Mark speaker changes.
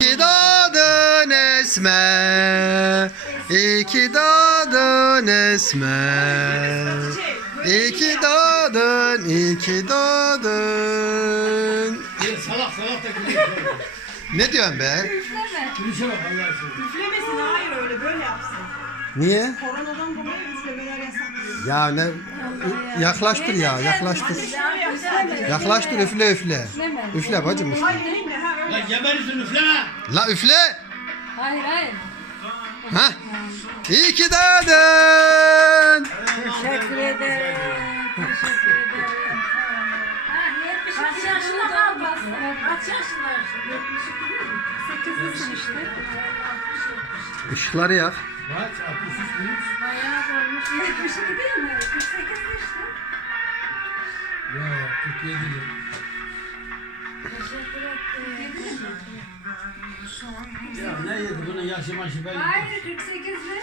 Speaker 1: İki doğdun Esme. İki doğdun Esme. İki doğdun, iki doğdun.
Speaker 2: Salak salak da gülüyor.
Speaker 1: Ne diyorsun be?
Speaker 2: Gülüşe bak Allah aşkına.
Speaker 3: Üflemesin hayır öyle böyle yapsın.
Speaker 1: Niye?
Speaker 3: Koronadan dolayı üflemeler yasak.
Speaker 1: Ya ne? Yaklaştır ya, yaklaştır. Yaklaştır üfle üfle. Üfle bacım üfle.
Speaker 3: Hayır mi?
Speaker 2: Lan geberirsin üfleme.
Speaker 1: La üfle.
Speaker 4: Hayır hayır.
Speaker 1: Ha? İyi ki doğdun.
Speaker 4: Teşekkür ederim. Teşekkür ederim. Ha, 72 Kaç yaşında kaldın? Kaç yaşında? 8'lisin işte.
Speaker 1: Işıkları yak.
Speaker 2: Kaç? 63 muymuş?
Speaker 4: Bayağı olmuş. 72 değil mi? 48 işte.
Speaker 2: Ya 47 yıl. Ya ne yedi bunun yaşı maşı ben.
Speaker 4: Hayır 48'li.